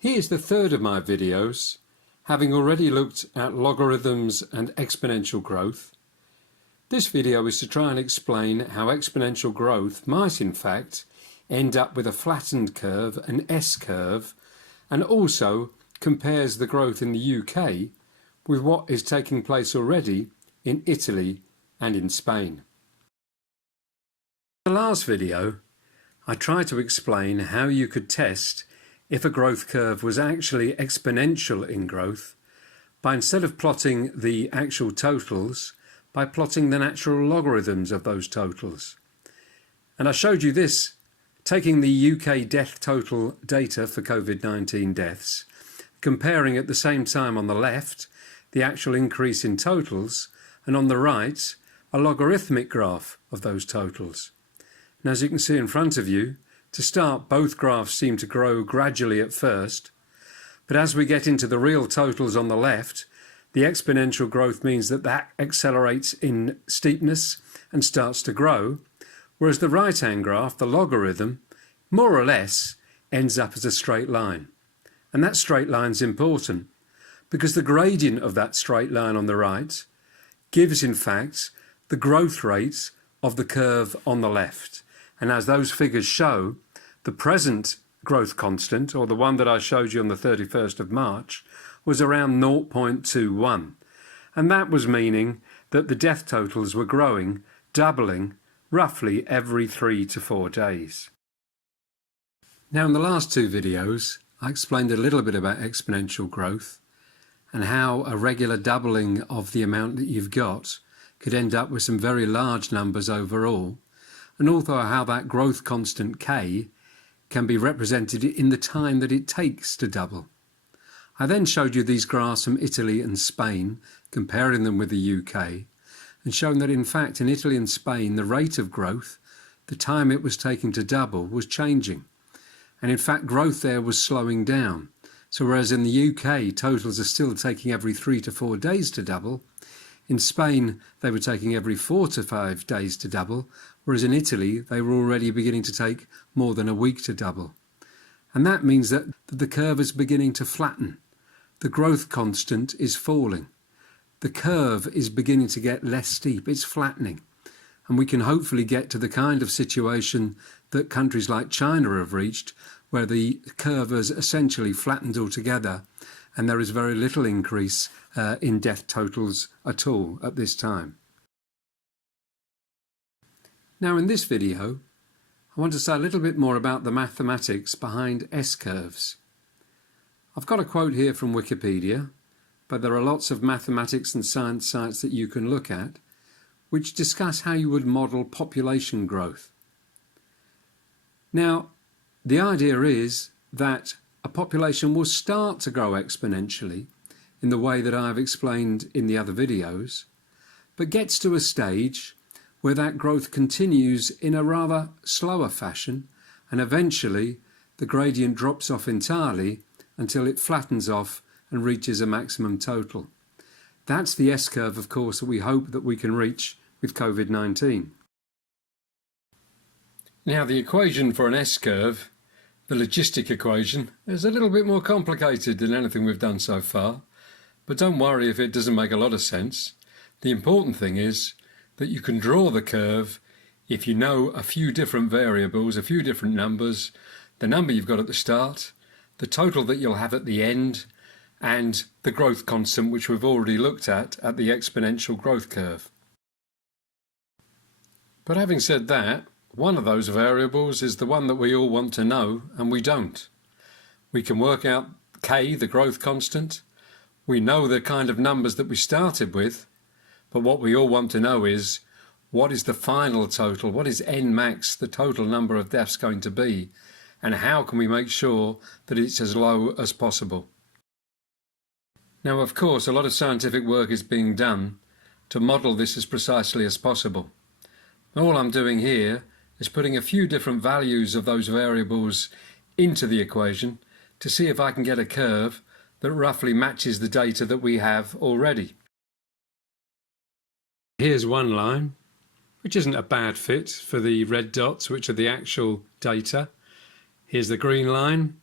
Here's the third of my videos, having already looked at logarithms and exponential growth. This video is to try and explain how exponential growth might in fact end up with a flattened curve, an S-curve, and also compares the growth in the UK with what is taking place already in Italy and in Spain. In the last video, I tried to explain how you could test if a growth curve was actually exponential in growth by, instead of plotting the actual totals, by plotting the natural logarithms of those totals. And I showed you this taking the UK death total data for COVID-19 deaths, comparing at the same time on the left the actual increase in totals and on the right a logarithmic graph of those totals. And as you can see in front of you, to start, both graphs seem to grow gradually at first, but as we get into the real totals on the left, the exponential growth means that that accelerates in steepness and starts to grow, whereas the right-hand graph, the logarithm, more or less ends up as a straight line. And that straight line is important because the gradient of that straight line on the right gives, in fact, the growth rate of the curve on the left. And as those figures show, the present growth constant, or the one that I showed you on the 31st of March, was around 0.21. And that was meaning that the death totals were growing, doubling, roughly every 3 to 4 days. Now, in the last two videos, I explained a little bit about exponential growth and how a regular doubling of the amount that you've got could end up with some very large numbers overall, and also how that growth constant K can be represented in the time that it takes to double. I then showed you these graphs from Italy and Spain, comparing them with the UK, and shown that in fact in Italy and Spain the rate of growth, the time it was taking to double, was changing. And in fact growth there was slowing down. So whereas in the UK totals are still taking every 3 to 4 days to double, in Spain they were taking every 4 to 5 days to double, whereas in Italy they were already beginning to take more than a week to double. And that means that the curve is beginning to flatten. The growth constant is falling. The curve is beginning to get less steep, it's flattening. And we can hopefully get to the kind of situation that countries like China have reached, where the curve has essentially flattened altogether and there is very little increase in death totals at all at this time. Now in this video, I want to say a little bit more about the mathematics behind S-curves. I've got a quote here from Wikipedia, but there are lots of mathematics and science sites that you can look at, which discuss how you would model population growth. Now, the idea is that a population will start to grow exponentially in the way that I've explained in the other videos, but gets to a stage where that growth continues in a rather slower fashion, and eventually the gradient drops off entirely until it flattens off and reaches a maximum total. That's the S-curve, of course, that we hope that we can reach with COVID-19. Now, the equation for an S-curve, the logistic equation, is a little bit more complicated than anything we've done so far, but don't worry if it doesn't make a lot of sense. The important thing is that you can draw the curve if you know a few different variables, a few different numbers, the number you've got at the start, the total that you'll have at the end, and the growth constant, which we've already looked at the exponential growth curve. But having said that, one of those variables is the one that we all want to know, and we don't. We can work out K, the growth constant. We know the kind of numbers that we started with, but what we all want to know is, what is the final total? What is N max, the total number of deaths, going to be? And how can we make sure that it's as low as possible? Now, of course, a lot of scientific work is being done to model this as precisely as possible. All I'm doing here is putting a few different values of those variables into the equation to see if I can get a curve that roughly matches the data that we have already. Here's one line, which isn't a bad fit for the red dots, which are the actual data. Here's the green line,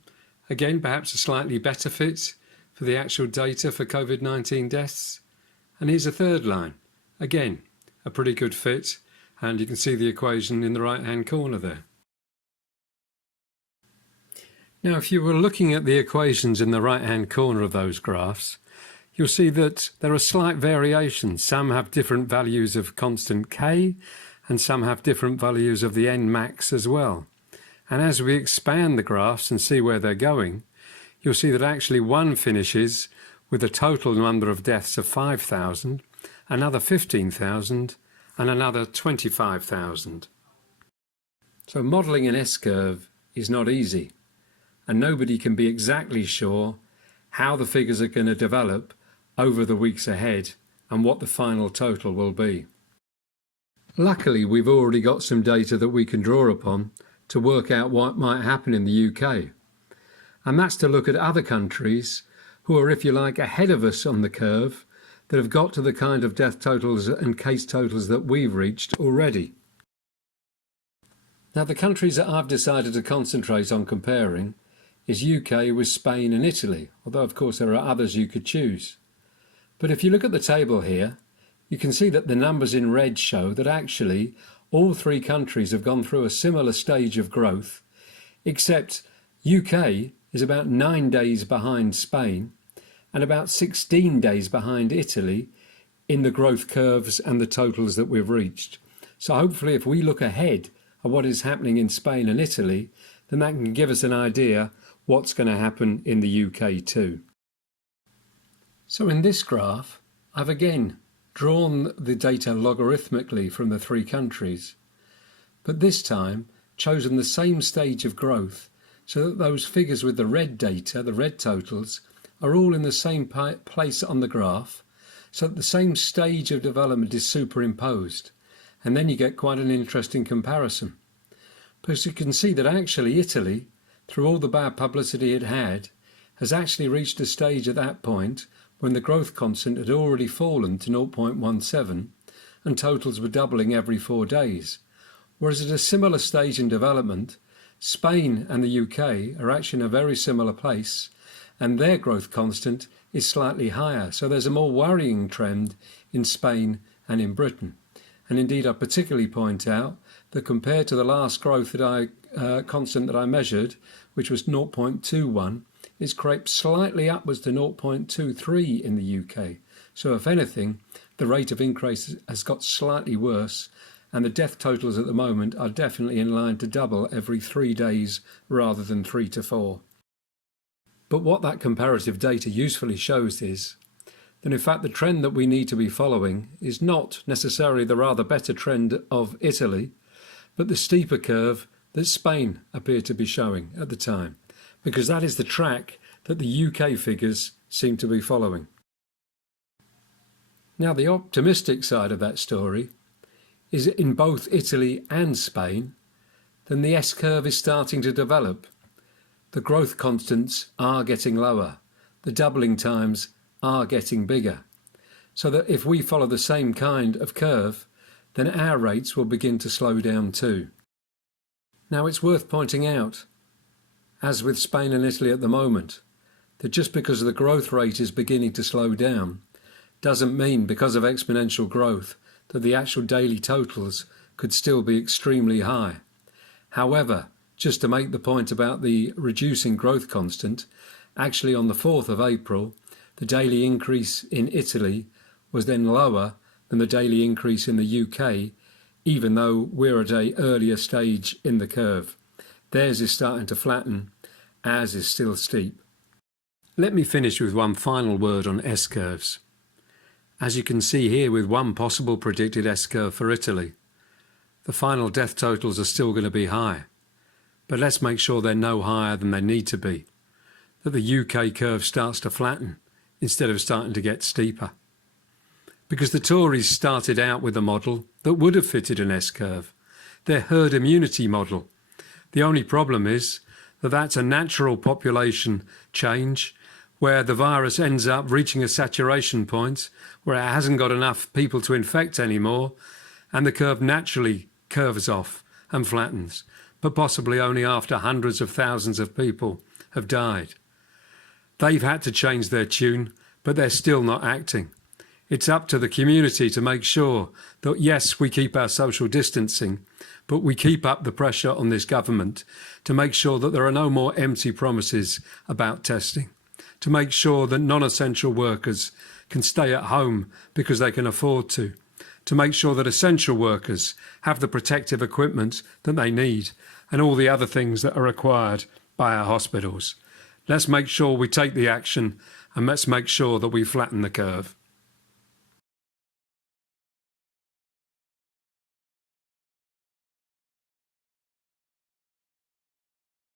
Again, perhaps a slightly better fit for the actual data for COVID-19 deaths. And here's a third line. Again, a pretty good fit, and you can see the equation in the right-hand corner there. Now, if you were looking at the equations in the right-hand corner of those graphs, you'll see that there are slight variations. Some have different values of constant k, and some have different values of the n max as well. And as we expand the graphs and see where they're going, you'll see that actually one finishes with a total number of deaths of 5,000, another 15,000, and another 25,000. So modelling an S-curve is not easy, and nobody can be exactly sure how the figures are going to develop over the weeks ahead and what the final total will be. Luckily, we've already got some data that we can draw upon to work out what might happen in the UK. And that's to look at other countries who are, if you like, ahead of us on the curve, that have got to the kind of death totals and case totals that we've reached already. Now, the countries that I've decided to concentrate on comparing is UK with Spain and Italy, although of course there are others you could choose. But if you look at the table here, you can see that the numbers in red show that actually all three countries have gone through a similar stage of growth, except UK is about 9 days behind Spain and about 16 days behind Italy in the growth curves and the totals that we've reached. So hopefully if we look ahead at what is happening in Spain and Italy, then that can give us an idea what's going to happen in the UK too. So in this graph, I've again drawn the data logarithmically from the three countries, but this time chosen the same stage of growth so that those figures with the red data, the red totals, are all in the same place on the graph, so that the same stage of development is superimposed, and then you get quite an interesting comparison. Because you can see that actually Italy, through all the bad publicity it had, has actually reached a stage at that point when the growth constant had already fallen to 0.17 and totals were doubling every 4 days. Whereas at a similar stage in development, Spain and the UK are actually in a very similar place, and their growth constant is slightly higher. So there's a more worrying trend in Spain and in Britain. And indeed, I particularly point out that compared to the last growth constant that I measured, which was 0.21, it's crept slightly upwards to 0.23 in the UK. So if anything, the rate of increase has got slightly worse, and the death totals at the moment are definitely in line to double every 3 days rather than 3 to 4. But what that comparative data usefully shows is that in fact the trend that we need to be following is not necessarily the rather better trend of Italy, but the steeper curve that Spain appeared to be showing at the time, because that is the track that the UK figures seem to be following. Now, the optimistic side of that story is that in both Italy and Spain, then the S-curve is starting to develop. The growth constants are getting lower. The doubling times are getting bigger. So that if we follow the same kind of curve, then our rates will begin to slow down too. Now, it's worth pointing out, as with Spain and Italy at the moment, that just because the growth rate is beginning to slow down doesn't mean, because of exponential growth, that the actual daily totals could still be extremely high. However, just to make the point about the reducing growth constant, actually on the 4th of April, the daily increase in Italy was then lower than the daily increase in the UK, even though we're at an earlier stage in the curve. Theirs is starting to flatten, ours is still steep. Let me finish with one final word on S-curves. As you can see here with one possible predicted S-curve for Italy, the final death totals are still going to be high. But let's make sure they're no higher than they need to be, that the UK curve starts to flatten instead of starting to get steeper. Because the Tories started out with a model that would have fitted an S-curve, their herd immunity model. The only problem is that that's a natural population change where the virus ends up reaching a saturation point where it hasn't got enough people to infect anymore, and the curve naturally curves off and flattens, but possibly only after hundreds of thousands of people have died. They've had to change their tune, but they're still not acting. It's up to the community to make sure that, yes, we keep our social distancing, but we keep up the pressure on this government to make sure that there are no more empty promises about testing, to make sure that non-essential workers can stay at home because they can afford to make sure that essential workers have the protective equipment that they need and all the other things that are required by our hospitals. Let's make sure we take the action, and let's make sure that we flatten the curve.